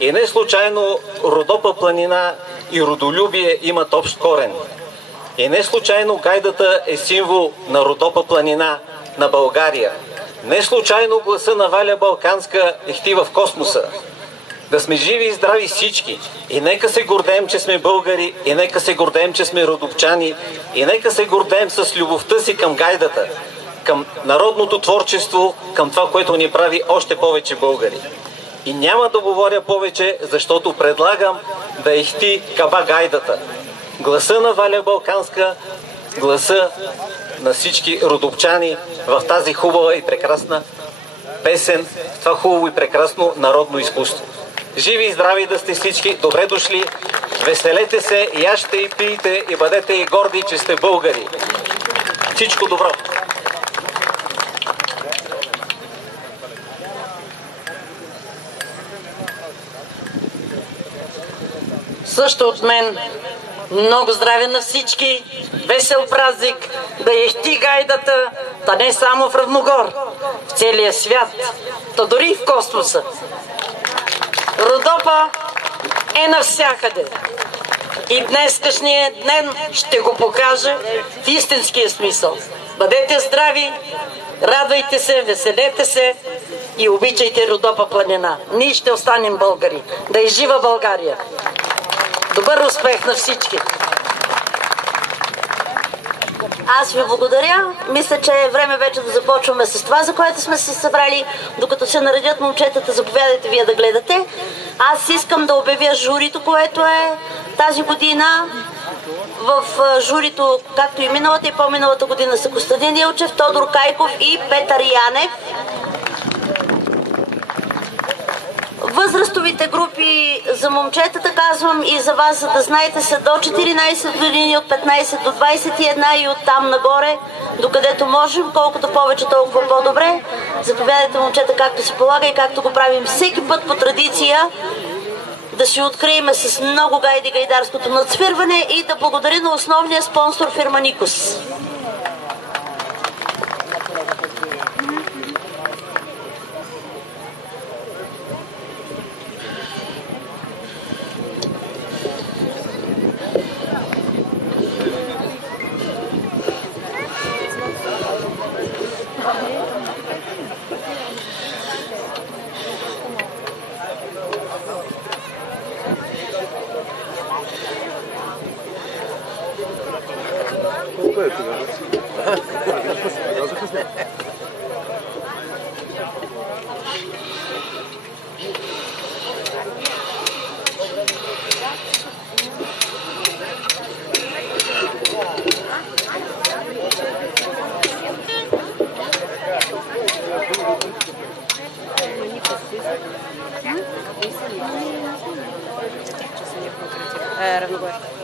И не случайно Родопа планина и родолюбие имат общ корен. И не случайно гайдата е символ на Родопа планина, на България. Не случайно гласа на Валя Балканска ехти в космоса. Да сме живи и здрави всички. И нека се гордеем, че сме българи, и нека се гордеем, че сме родопчани, и нека се гордеем с любовта си към гайдата, към народното творчество, към това, което ни прави още повече българи. И няма да говоря повече, защото предлагам да ехти каба гайдата. Гласа на Валя Балканска, гласа на всички родопчани в тази хубава и прекрасна песен, в това хубаво и прекрасно народно изкуство. Живи и здрави да сте всички, добре дошли, веселете се, яжте и пийте и бъдете и горди, че сте българи. Всичко добро! Също от мен много здраве на всички, весел празник, да ехти гайдата, та не само в Равногор, в целия свят, та дори в космоса. Родопа е навсякъде. И днескашния ден ще го покаже в истинския смисъл. Бъдете здрави, радвайте се, веселете се и обичайте Родопа планина. Ние ще останем българи. Да изжива България! Добър успех на всички! Аз ви благодаря. Мисля, че е време вече да започваме с това, за което сме се събрали. Докато се наредят момчетата, заповядайте вие да гледате. Аз искам да обявя журито, което е тази година. В журито, както и миналата и по-миналата година, са Костадин Илчев, Тодор Кайков и Петър Янев. Възрастовите групи за момчетата, казвам, и за вас, за да знаете, са до 14 години, от 15 до 21 и оттам нагоре, докъдето можем, колкото повече, толкова по-добре. Заповядайте, момчета, както се полага и както го правим всеки път по традиция, да си открием с много гайди гайдарското надсвирване и да благодаря на основния спонсор фирма Никос. Равногор.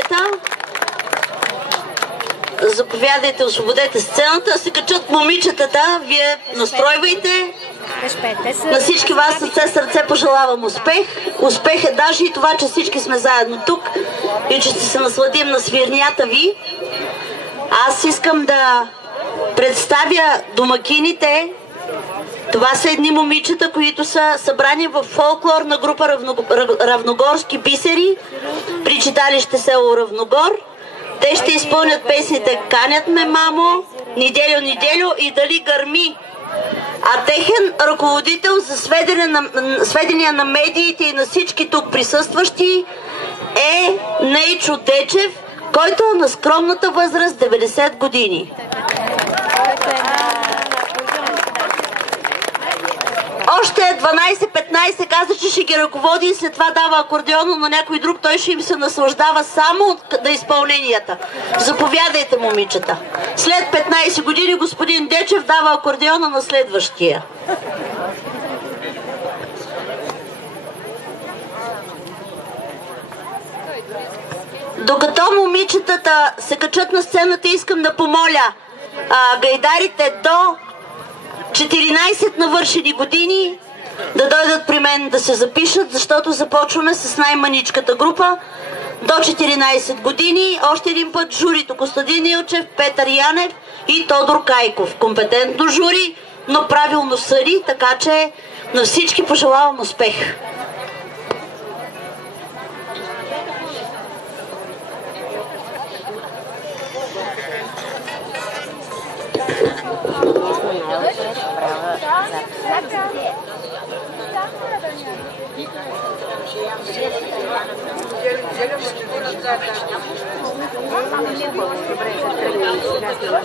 момчета. Заповядайте, освободете сцената, се качат момичетата, вие настройвайте. На всички вас сърце пожелавам успех. Успех е даже и това, че всички сме заедно тук и че ще се насладим на свирнята ви. Аз искам да представя домакините. Това са едни момичета, които са събрани в фолклорна група Равногорски бисери при читалище село Равногор. Те ще изпълнят песните "Канят ме, мамо", "Неделю, неделю" и "Дали гърми". А техен ръководител, за сведения на медиите и на всички тук присъстващи, е Нейчо Дечев, който е на скромната възраст 90 години. Още 12-15 каза, че ще ги ръководи и след това дава акордеона на някой друг. Той ще им се наслаждава само на изпълненията. Заповядайте, момичета. След 15 години господин Дечев дава акордеона на следващия. Докато момичетата се качат на сцената, искам да помоля гайдарите до 14 навършени години да дойдат при мен да се запишат, защото започваме с най-маничката група до 14 години. Още един път журито: Костадин Илчев, Петър Янев и Тодор Кайков. Компетентно жури, но правилно съди, така че на всички пожелавам успех. Nedelju, nedelju,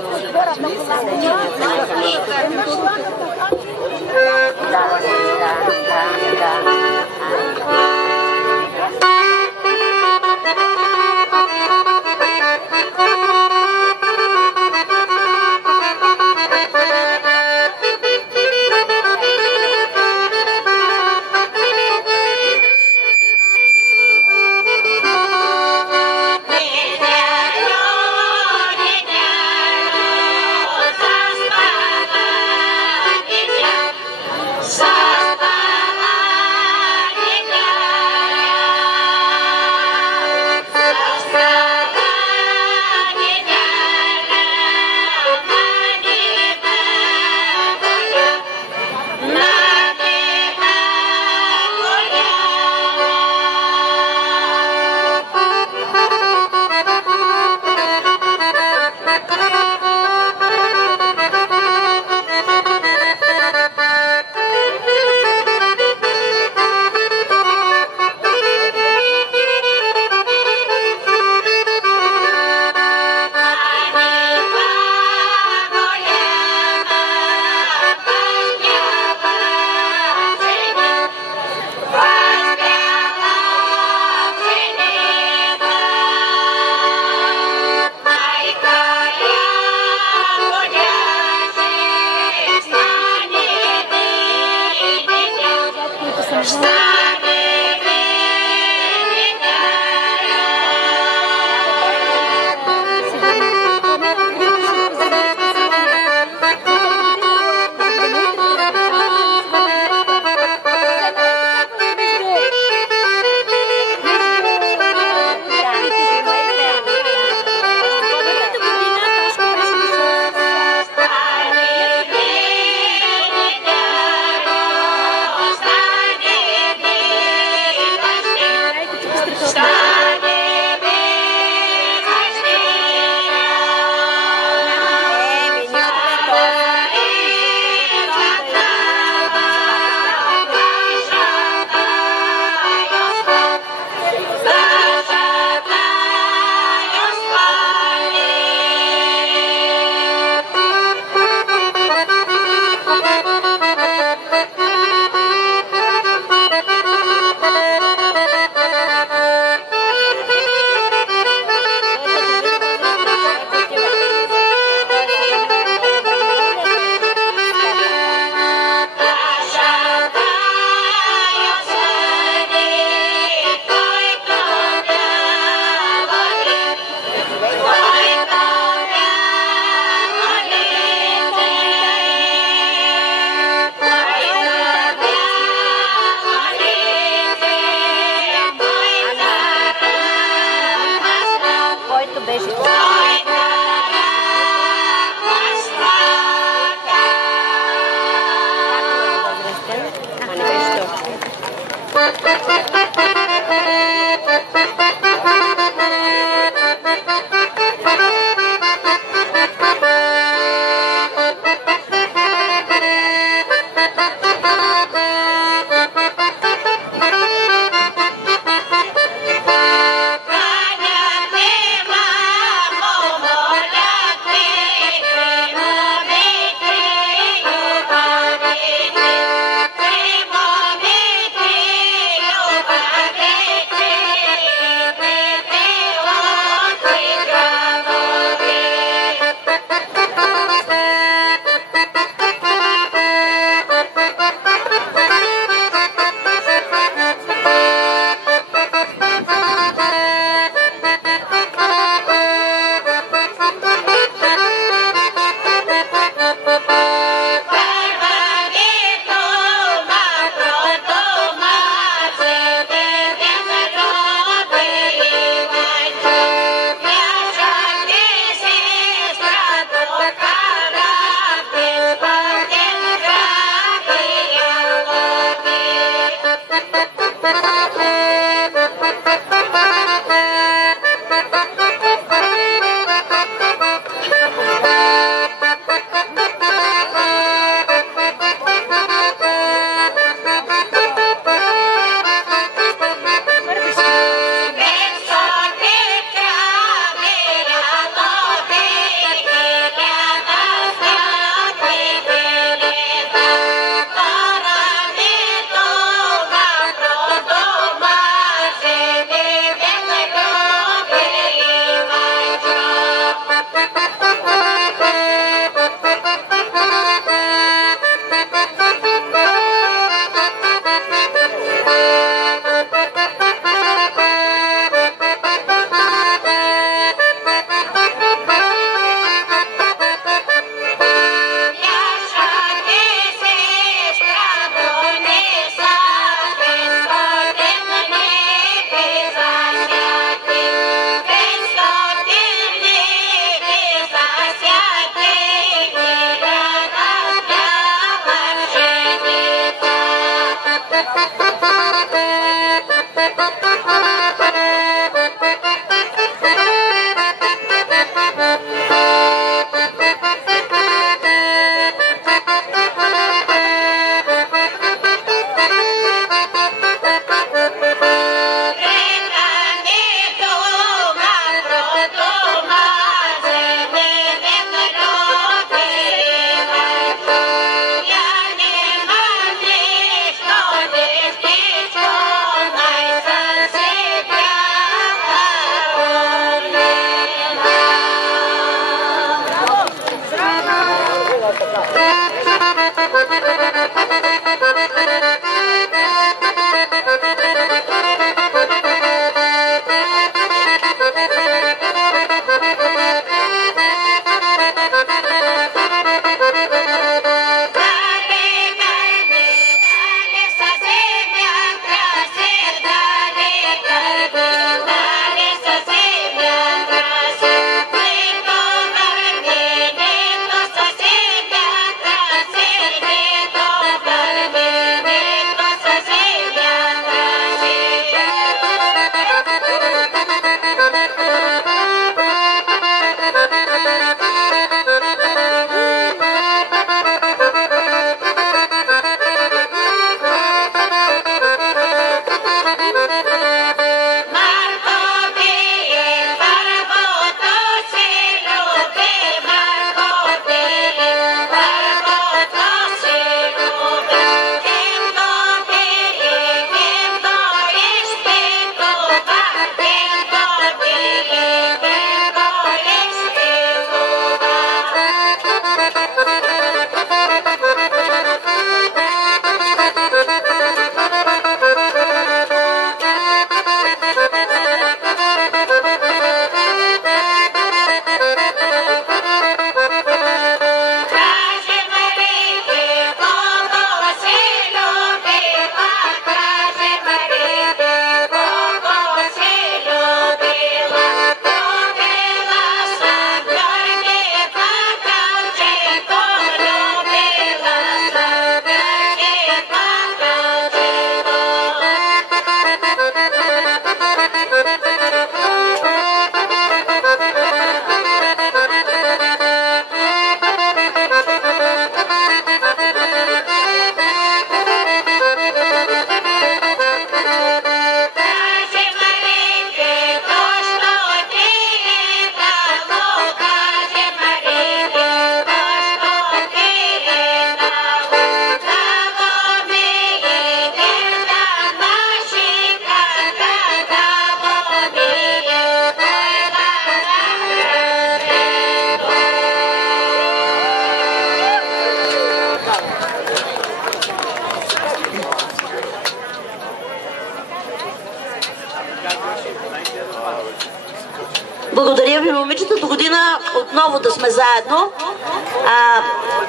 Благодаря ви, момичета. До година отново да сме заедно.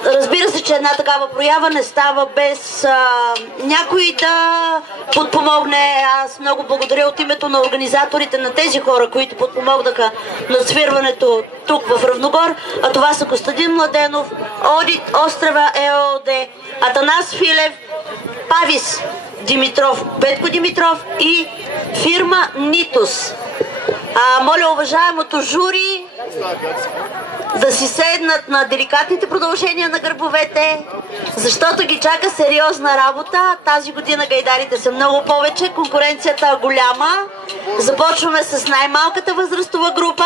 Разбира се, че една такава проява не става без някой да подпомогне. Аз много благодаря от името на организаторите, на тези хора, които подпомогнаха на свирването тук в Равногор. А това са Костадин Младенов, Одит Острава ЕООД, Атанас Филев, Павис Димитров, Петко Димитров и фирма Нитус. Моля уважаемото жури да си седнат на деликатните продължения на гърбовете, защото ги чака сериозна работа. Тази година гайдарите са много повече, конкуренцията е голяма. Започваме с най-малката възрастова група.